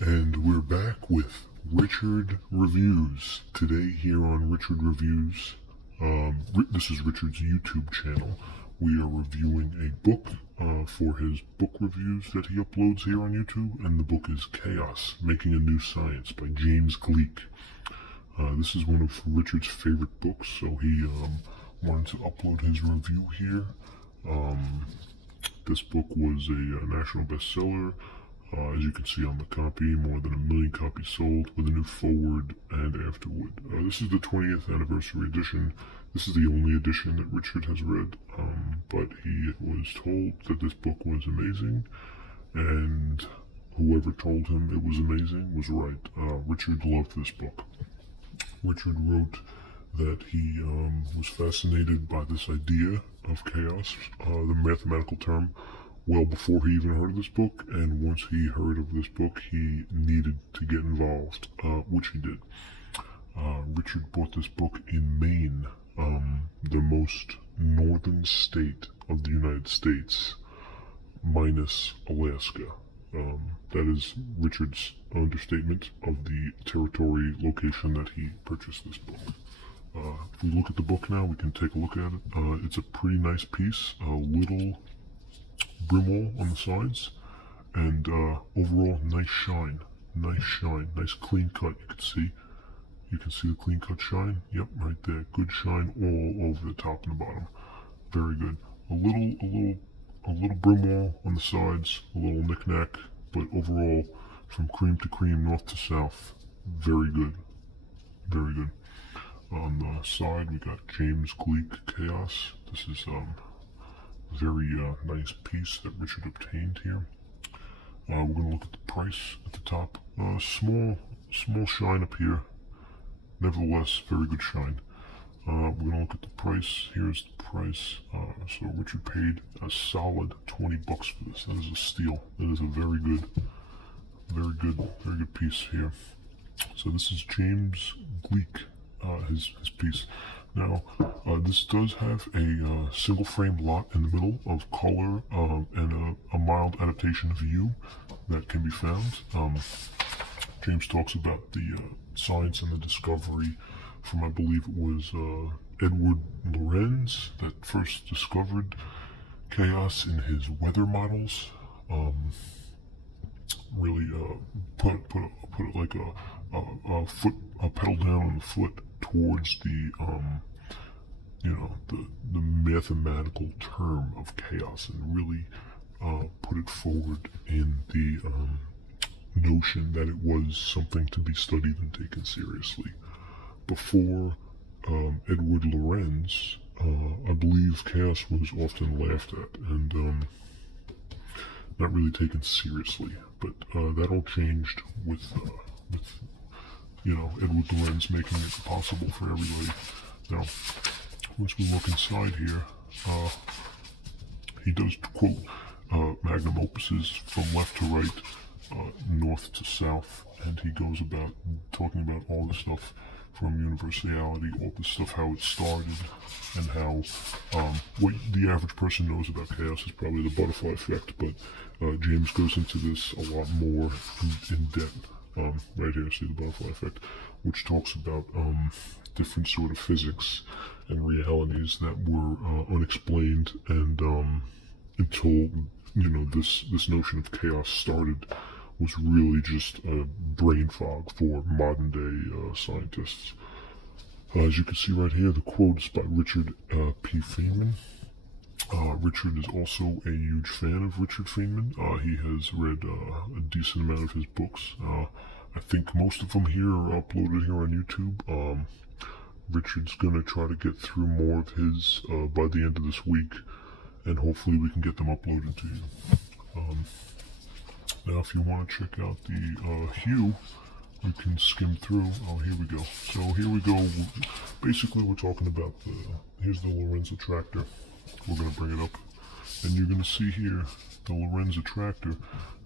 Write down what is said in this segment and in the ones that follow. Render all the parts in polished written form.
And we're back with Richard Reviews. Today here on Richard Reviews, this is Richard's YouTube channel. We are reviewing a book for his book reviews that he uploads here on YouTube, and the book is Chaos, Making a New Science by James Gleick. This is one of Richard's favorite books, so he wanted to upload his review here. This book was a national bestseller. As you can see on the copy, more than 1 million copies sold, with a new foreword and afterword. This is the 20th anniversary edition. This is the only edition that Richard has read, but he was told that this book was amazing, and whoever told him it was amazing was right. Richard loved this book. Richard wrote that he was fascinated by this idea of chaos, the mathematical term, well before he even heard of this book, and once he heard of this book, he needed to get involved, which he did. Richard bought this book in Maine, the most northern state of the United States, minus Alaska. That is Richard's understatement of the territory location that he purchased this book. If we look at the book now, we can take a look at it. It's a pretty nice piece, a little brimwall on the sides, and overall nice shine, nice clean cut. You can see the clean cut shine. Yep, right there, good shine all over the top and the bottom. Very good. A little brimwall on the sides, a little knick-knack, but overall, from cream to cream, north to south, very good, very good. On the side, we got James Gleick Chaos. This is very nice piece that Richard obtained here. We're going to look at the price at the top. Small shine up here. Nevertheless, very good shine. We're going to look at the price. Here's the price. So Richard paid a solid $20 for this. That is a steal. That is a very good piece here. So this is James Gleick, his piece. Now, this does have a single frame lot in the middle of color and a mild adaptation of hue that can be found. James talks about the science and the discovery from, I believe it was Edward Lorenz, that first discovered chaos in his weather models. Really put it like a pedal down on the foot towards the the mathematical term of chaos, and really put it forward in the notion that it was something to be studied and taken seriously. Before Edward Lorenz, I believe chaos was often laughed at and not really taken seriously, but that all changed with Edward Lorenz making it possible for everybody. Now, once we look inside here, he does quote magnum opuses from left to right, north to south, and he goes about talking about all the stuff from universality, all the stuff, how it started, and how what the average person knows about chaos is probably the butterfly effect, but James goes into this a lot more in depth. Right here, see the butterfly effect, which talks about different sort of physics and realities that were unexplained, and until this notion of chaos started, was really just a brain fog for modern day scientists. As you can see right here, the quote is by Richard P. Feynman. Richard is also a huge fan of Richard Feynman. He has read a decent amount of his books. I think most of them here are uploaded here on YouTube. Richard's going to try to get through more of his by the end of this week, and hopefully we can get them uploaded to you. Now, if you want to check out the hue, you can skim through. Oh, here we go. So here we go. Basically, we're talking about here's the Lorenz attractor. We're going to bring it up, and you're going to see here the Lorenz attractor.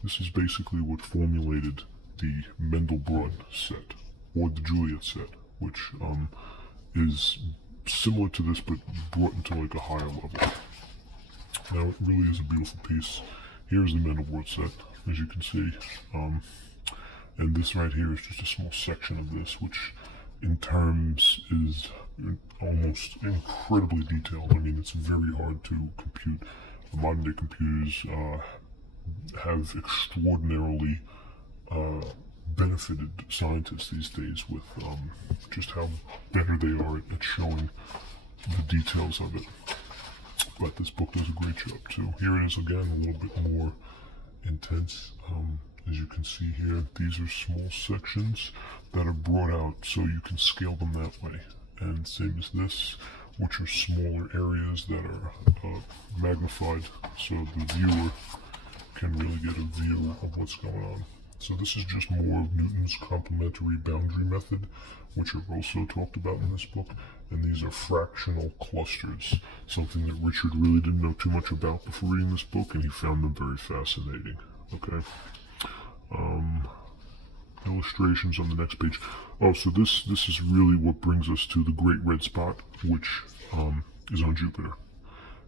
This is basically what formulated the Mandelbrot set, or the Juliet set, which is similar to this, but brought into like a higher level. Now, it really is a beautiful piece. Here's the Mandelbrot set, as you can see. And this right here is just a small section of this, which in terms is almost incredibly detailed. I mean, it's very hard to compute. Modern day computers have extraordinarily benefited scientists these days with just how better they are at showing the details of it. But this book does a great job too. Here it is again, a little bit more intense. As you can see here, these are small sections that are brought out so you can scale them that way. And same as this, which are smaller areas that are magnified so the viewer can really get a view of what's going on. So this is just more of Newton's complementary boundary method, which are also talked about in this book. And these are fractional clusters, something that Richard really didn't know too much about before reading this book, and he found them very fascinating. Okay. Illustrations on the next page. Oh, so this is really what brings us to the Great Red Spot, which is on Jupiter.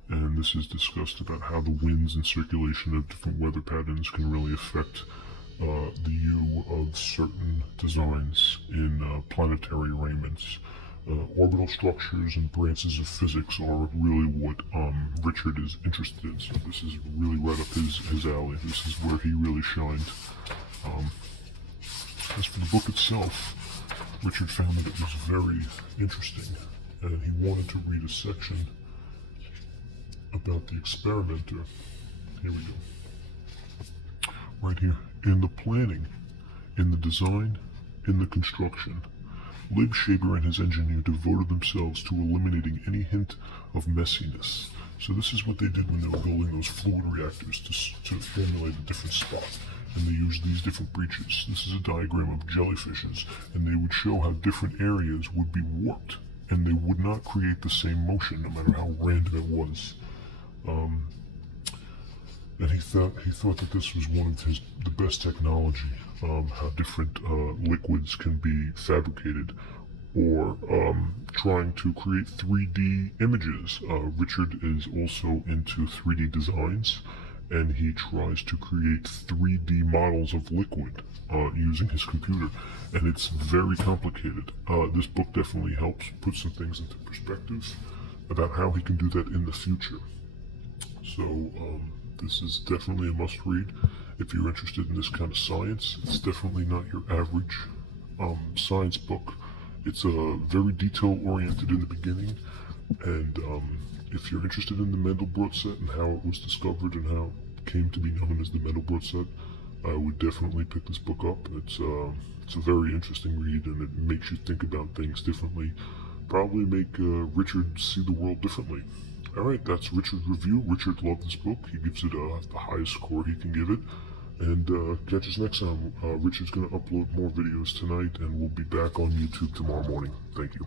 And this is discussed about how the winds and circulation of different weather patterns can really affect the hue of certain designs in planetary arrangements. Orbital structures and branches of physics are really what Richard is interested in. So this is really right up his alley. This is where he really shined. As for the book itself, Richard found that it was very interesting, and he wanted to read a section about the experimenter. Here we go. Right here. In the planning, in the design, in the construction, Liebschaber and his engineer devoted themselves to eliminating any hint of messiness. So this is what they did when they were building those fluid reactors to formulate a different spot. And they used these different breaches. This is a diagram of jellyfishes, and they would show how different areas would be warped, and they would not create the same motion, no matter how random it was. And he thought that this was one of the best technology, how different liquids can be fabricated, or trying to create 3D images. Richard is also into 3D designs, and he tries to create 3D models of liquid using his computer, and it's very complicated. This book definitely helps put some things into perspective about how he can do that in the future. So this is definitely a must-read if you're interested in this kind of science. It's definitely not your average science book. It's very detail-oriented in the beginning, and if you're interested in the Mandelbrot set and how it was discovered and how it came to be known as the Mandelbrot set, I would definitely pick this book up. It's a very interesting read, and it makes you think about things differently. Probably make Richard see the world differently. Alright, that's Richard's review. Richard loved this book. He gives it the highest score he can give it. And catch us next time. Richard's going to upload more videos tonight, and we'll be back on YouTube tomorrow morning. Thank you.